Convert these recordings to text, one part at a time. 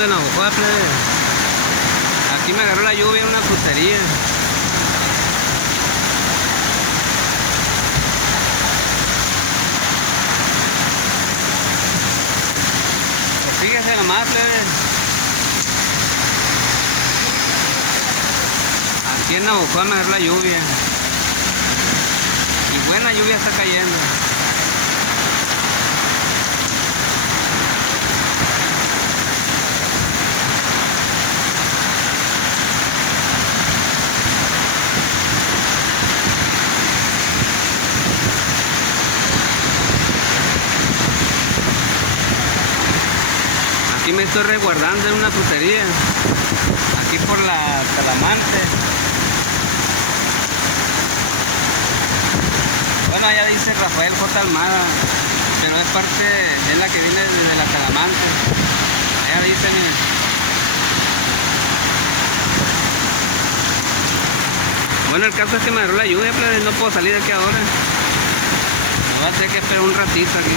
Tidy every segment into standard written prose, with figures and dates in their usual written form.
lloviendo en Navojoa, plebe. Aquí me agarró la lluvia en una frutería. Pues fíjese nomás, plebe. Aquí en Navojoa me agarró la lluvia. Y buena lluvia está cayendo. Aquí me estoy resguardando en una frutería, aquí por la Talamante. Bueno, allá dice Rafael J. Almada, pero es parte de la que viene desde la Talamante. Allá dice, miren. Bueno, el caso es que me agarró la lluvia, pero no puedo salir de aquí ahora. Me voy a tener que esperar un ratito aquí.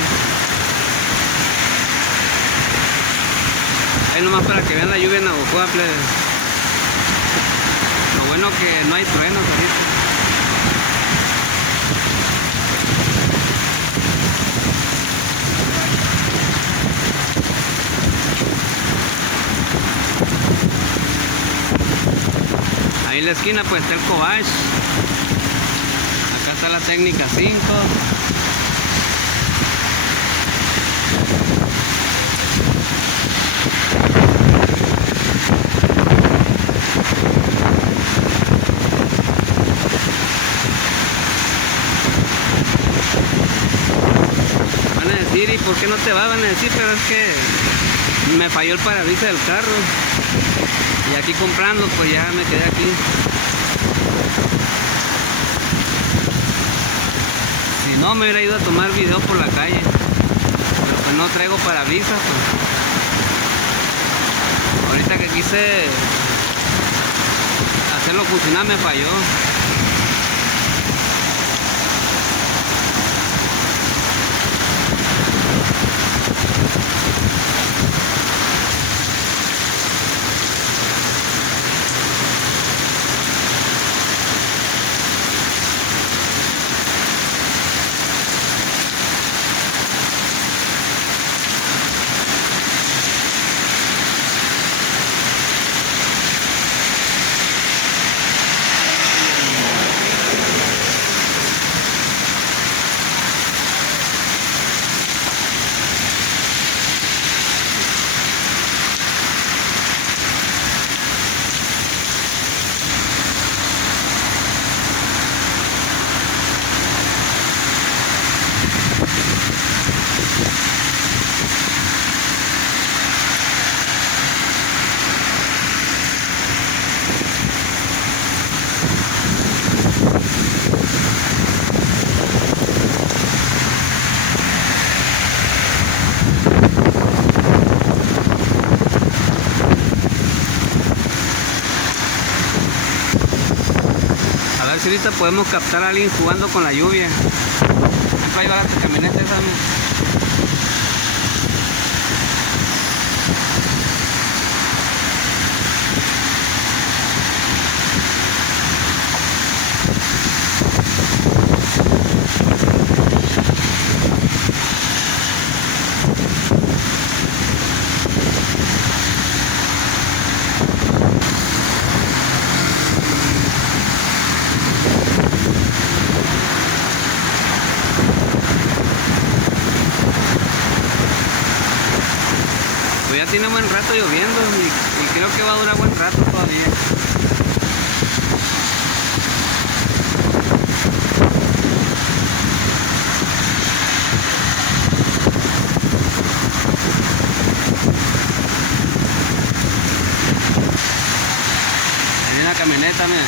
Ahí nomás para que vean la lluvia en Navojoa, plebe. Lo bueno que no hay truenos ahorita. Ahí en la esquina pues está el Cobach. Acá está la técnica 5. ¿Y por qué no te va? Van a decir, pero es que me falló el parabrisas del carro y aquí comprando pues ya me quedé aquí. Si no me hubiera ido a tomar video por la calle, pero pues no traigo parabrisas pues. Ahorita que quise hacerlo funcionar me falló. A ver si ahorita podemos captar a alguien jugando con la lluvia. Ahí va la camioneta esa. Ya tiene buen rato lloviendo y creo que va a durar buen rato todavía. Hay una camioneta, mira.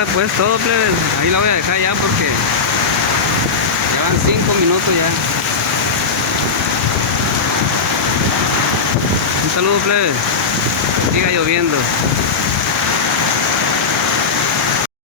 démosle pues todo, plebes. Ahí la voy a dejar ya porque ya van 5 minutos ya. Un saludo, plebes. Siga lloviendo.